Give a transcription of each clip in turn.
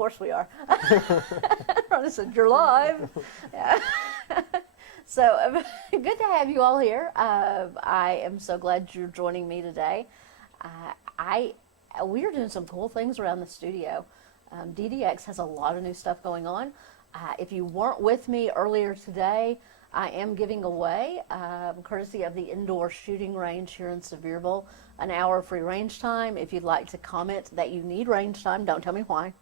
course we are. Rhonda said, you're live. Yeah. So good to have you all here. I am so glad you're joining me today. We are doing some cool things around the studio. DDX has a lot of new stuff going on. If you weren't with me earlier today, I am giving away, courtesy of the indoor shooting range here in Sevierville, an hour free range time. If you'd like to comment that you need range time, don't tell me why.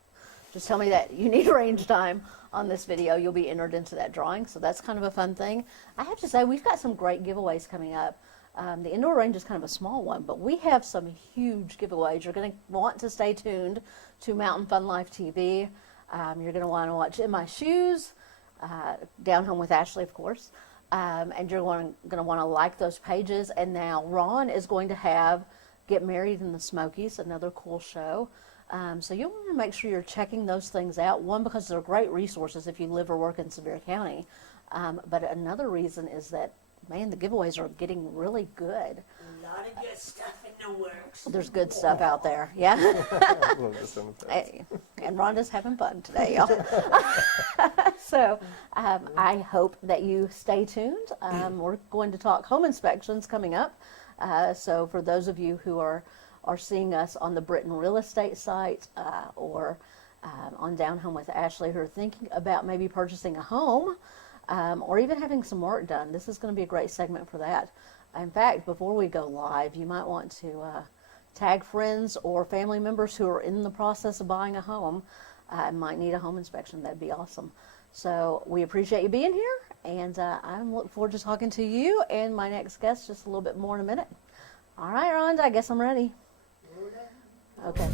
Just tell me that you need range time on this video. You'll be entered into that drawing, so that's kind of a fun thing. I have to say, we've got some great giveaways coming up. The indoor range is kind of a small one, but we have some huge giveaways. You're going to want to stay tuned to Mountain Fun Life TV. You're going to want to watch In My Shoes, Down Home with Ashley, of course, and you're going to want to like those pages. And now Ron is going to have Get Married in the Smokies, another cool show. So you'll want to make sure you're checking those things out. One, because they're great resources if you live or work in Sevier County. But another reason is that, man, the giveaways are getting really good. A lot of good stuff in the works. There's good stuff out there, yeah? And Rhonda's having fun today, y'all. So I hope that you stay tuned. We're going to talk home inspections coming up. So for those of you who are seeing us on the Britton Real Estate site or on Down Home with Ashley, who are thinking about maybe purchasing a home, or even having some work done, this is going to be a great segment for that. In fact, before we go live, you might want to tag friends or family members who are in the process of buying a home and might need a home inspection. That'd be awesome. So we appreciate you being here, and I'm looking forward to talking to you and my next guest just a little bit more in a minute. All right, Rhonda, I guess I'm ready. Okay.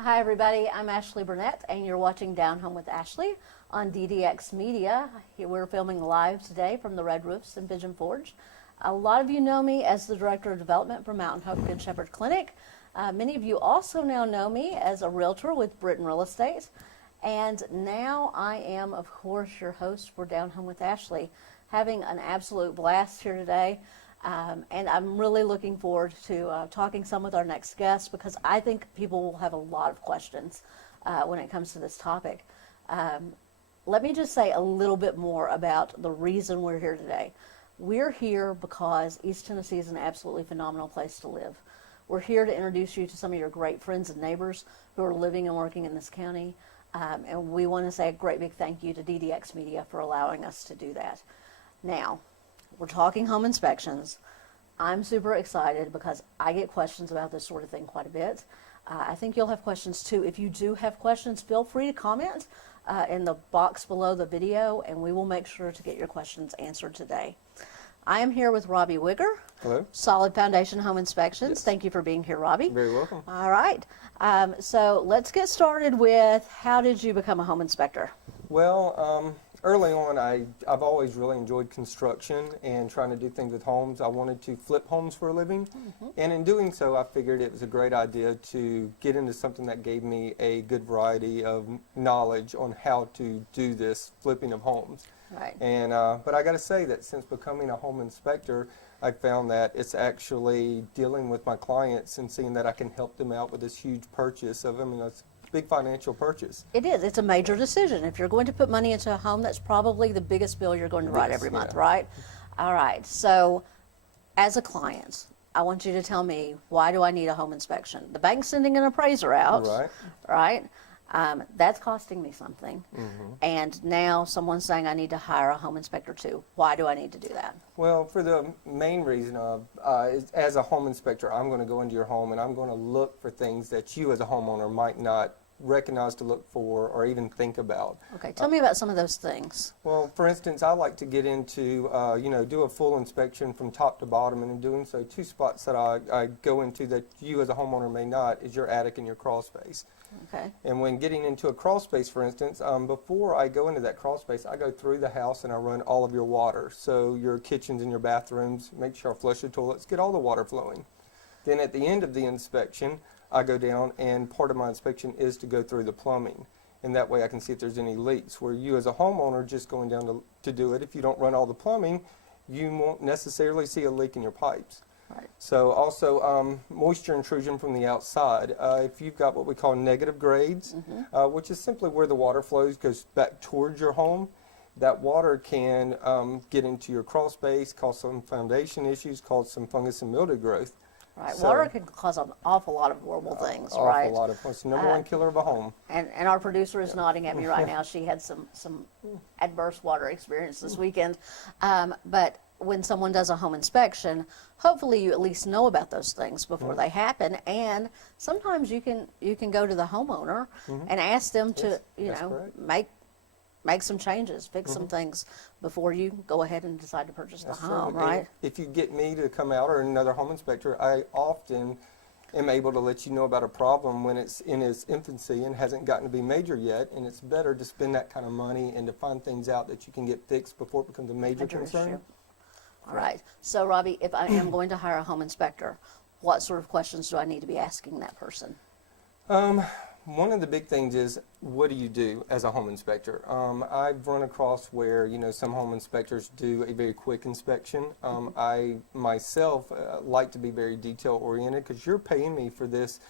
Hi everybody, I'm Ashley Burnett and you're watching Down Home with Ashley on DDX Media. We're filming live today from the Red Roofs in Pigeon Forge. A lot of you know me as the Director of Development for Mountain Hope Good Shepherd Clinic. Many of you also now know me as a realtor with Britton Real Estate. And now I am, of course, your host for Down Home with Ashley, having an absolute blast here today. And I'm really looking forward to talking some with our next guest, because I think people will have a lot of questions when it comes to this topic. Let me just say a little bit more about the reason we're here today. We're here because East Tennessee is an absolutely phenomenal place to live. We're here to introduce you to some of your great friends and neighbors who are living and working in this county. And we want to say a great big thank you to DDX Media for allowing us to do that. Now, we're talking home inspections. I'm super excited because I get questions about this sort of thing quite a bit. I think you'll have questions too. If you do have questions, feel free to comment in the box below the video, and we will make sure to get your questions answered today. I am here with Robbie Wigger. Hello. Solid Foundation Home Inspections. Yes. Thank you for being here, Robbie. Very welcome. All right. So let's get started with, how did you become a home inspector? Well, early on, I've always really enjoyed construction and trying to do things with homes. I wanted to flip homes for a living, and in doing so, I figured it was a great idea to get into something that gave me a good variety of knowledge on how to do this flipping of homes. Right. And but I got to say that since becoming a home inspector, I found that it's actually dealing with my clients and seeing that I can help them out with this huge purchase of them, and it's a big financial purchase. It is. It's a major decision. If you're going to put money into a home, that's probably the biggest bill you're going to write every month, right? All right. So as a client, I want you to tell me, why do I need a home inspection? The bank's sending an appraiser out, Right. right? That's costing me something. And now someone's saying I need to hire a home inspector too. Why do I need to do that? Well, for the main reason of, as a home inspector, I'm going to go into your home and I'm going to look for things that you as a homeowner might not recognize to look for or even think about. Okay, tell me about some of those things. Well, for instance, I like to get into, do a full inspection from top to bottom, and in doing so, two spots that I go into that you as a homeowner may not is your attic and your crawl space. Okay. And when getting into a crawl space, for instance, before I go into that crawl space, I go through the house and I run all of your water. So your kitchens and your bathrooms, make sure I flush your toilets, get all the water flowing. Then at the end of the inspection, I go down, and part of my inspection is to go through the plumbing. And that way I can see if there's any leaks. Where you as a homeowner just going down to do it, if you don't run all the plumbing, you won't necessarily see a leak in your pipes. Right. So also moisture intrusion from the outside. If you've got what we call negative grades, which is simply where the water flows goes back towards your home, that water can get into your crawl space, cause some foundation issues, cause some fungus and mildew growth. Right. So- Water can cause an awful lot of horrible things, Awful right? lot of it's the number one killer of a home. And our producer is nodding at me right now. She had some adverse water experience this weekend. But when someone does a home inspection, hopefully you at least know about those things before they happen. And sometimes you can go to the homeowner and ask them to, Yes, that's correct. make some changes, fix some things before you go ahead and decide to purchase the That's home, right. And right? if you get me to come out or another home inspector, I often am able to let you know about a problem when it's in its infancy and hasn't gotten to be major yet, and it's better to spend that kind of money and to find things out that you can get fixed before it becomes a major concern. issue. All right. So, Robbie, if I am going to hire a home inspector, what sort of questions do I need to be asking that person? One of the big things is, what do you do as a home inspector? I've run across where, some home inspectors do a very quick inspection. I myself like to be very detail oriented because you're paying me for this,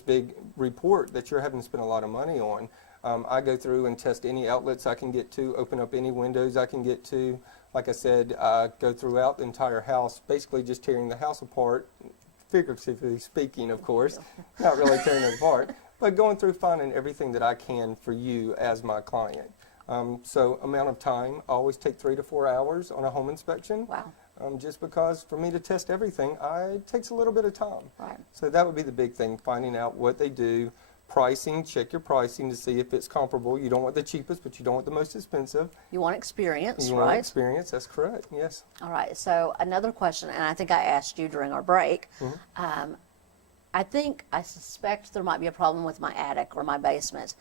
big report that you're having to spend a lot of money on. I go through and test any outlets I can get to, open up any windows I can get to. Like I said, I go throughout the entire house, basically just tearing the house apart, figuratively speaking, of course, not really tearing it apart, but going through finding everything that I can for you as my client. So amount of time, I always take 3 to 4 hours on a home inspection. Wow. Just because for me to test everything, it takes a little bit of time. Right. So that would be the big thing, finding out what they do. Pricing, check your pricing to see if it's comparable. You don't want the cheapest, but you don't want the most expensive. You want experience, You right? want experience, that's correct, yes. All right. So another question, and I think I asked you during our break. I suspect there might be a problem with my attic or my basement.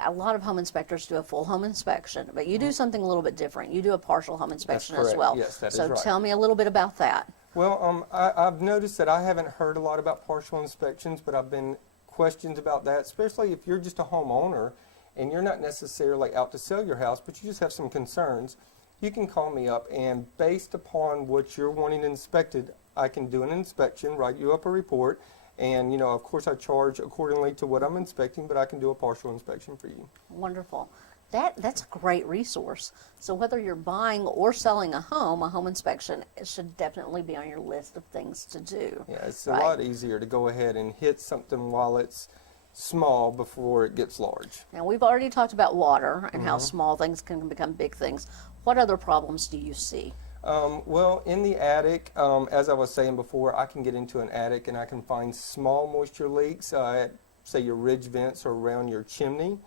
A lot of home inspectors do a full home inspection, but you do something a little bit different. You do a partial home inspection as correct. well. Yes, that is so right. tell me a little bit about that. Well, I've noticed that I haven't heard a lot about partial inspections, but I've been questions about that, especially if you're just a homeowner and you're not necessarily out to sell your house, but you just have some concerns. You can call me up, and based upon what you're wanting inspected, I can do an inspection, write you up a report, and of course I charge accordingly to what I'm inspecting, but I can do a partial inspection for you. Wonderful. That's a great resource. So whether you're buying or selling a home inspection should definitely be on your list of things to do. Yeah, it's Right. a lot easier to go ahead and hit something while it's small before it gets large. Now, we've already talked about water and how small things can become big things. What other problems do you see? Well, in the attic, as I was saying before, I can get into an attic and I can find small moisture leaks at, say, your ridge vents or around your chimney.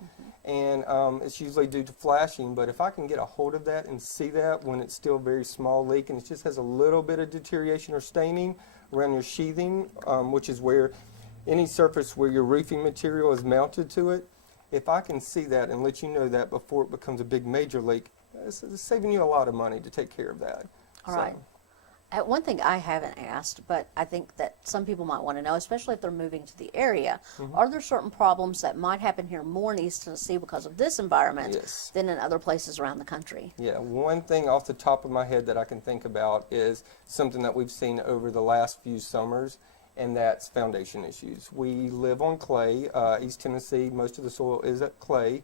And it's usually due to flashing, but if I can get a hold of that and see that when it's still a very small leak and it just has a little bit of deterioration or staining around your sheathing, which is where any surface where your roofing material is mounted to it, if I can see that and let you know that before it becomes a big major leak, it's saving you a lot of money to take care of that. All right. One thing I haven't asked, but I think that some people might want to know, especially if they're moving to the area, are there certain problems that might happen here more in East Tennessee because of this environment Yes. than in other places around the country? Yeah, one thing off the top of my head that I can think about is something that we've seen over the last few summers, and that's foundation issues. We live on clay. East Tennessee, most of the soil is at clay.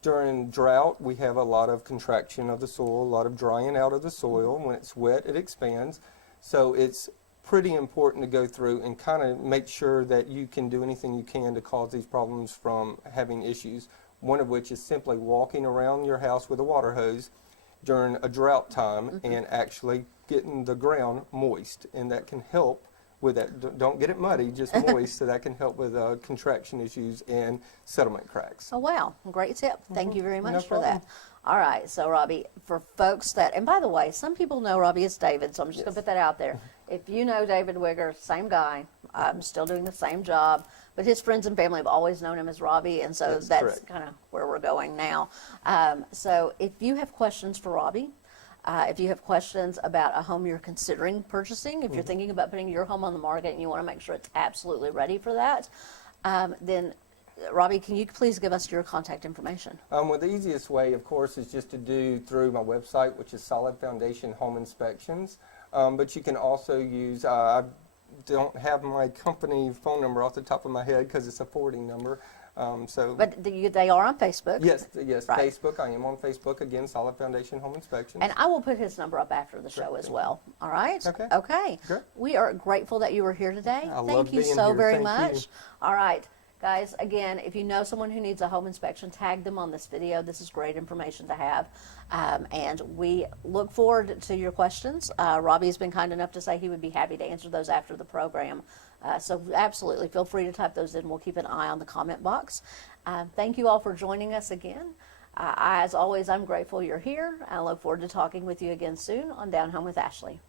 During drought, we have a lot of contraction of the soil, a lot of drying out of the soil. When it's wet, it expands. So it's pretty important to go through and kind of make sure that you can do anything you can to cause these problems from having issues. One of which is simply walking around your house with a water hose during a drought time and actually getting the ground moist, and that can help with that. Don't get it muddy, just moist, so that can help with contraction issues and settlement cracks. Oh, wow. Great tip. Thank you very much No for that. problem. All right. So, Robbie, for folks that, and by the way, some people know Robbie as David, so I'm just going to put that out there. If you know David Wigger, same guy, I'm still doing the same job, but his friends and family have always known him as Robbie, and so That's that's correct. kind of where we're going now. So, if you have questions for Robbie, if you have questions about a home you're considering purchasing, if you're thinking about putting your home on the market and you want to make sure it's absolutely ready for that, then Robbie, can you please give us your contact information? Well, the easiest way, of course, is just to do through my website, which is Solid Foundation Home Inspections. But you can also use, I don't have my company phone number off the top of my head because it's a forwarding number. But they are on Facebook. Yes, Right. Facebook. I am on Facebook, again, Solid Foundation Home Inspections. And I will put his number up after the show as well. All right? Okay. Okay. Great. We are grateful that you were here today. I Thank love you being so here. very Thank much. you. All right. Guys, again, if you know someone who needs a home inspection, tag them on this video. This is great information to have. And we look forward to your questions. Robbie's been kind enough to say he would be happy to answer those after the program. So absolutely, feel free to type those in. We'll keep an eye on the comment box. Thank you all for joining us again. As always, I'm grateful you're here. I look forward to talking with you again soon on Down Home with Ashley.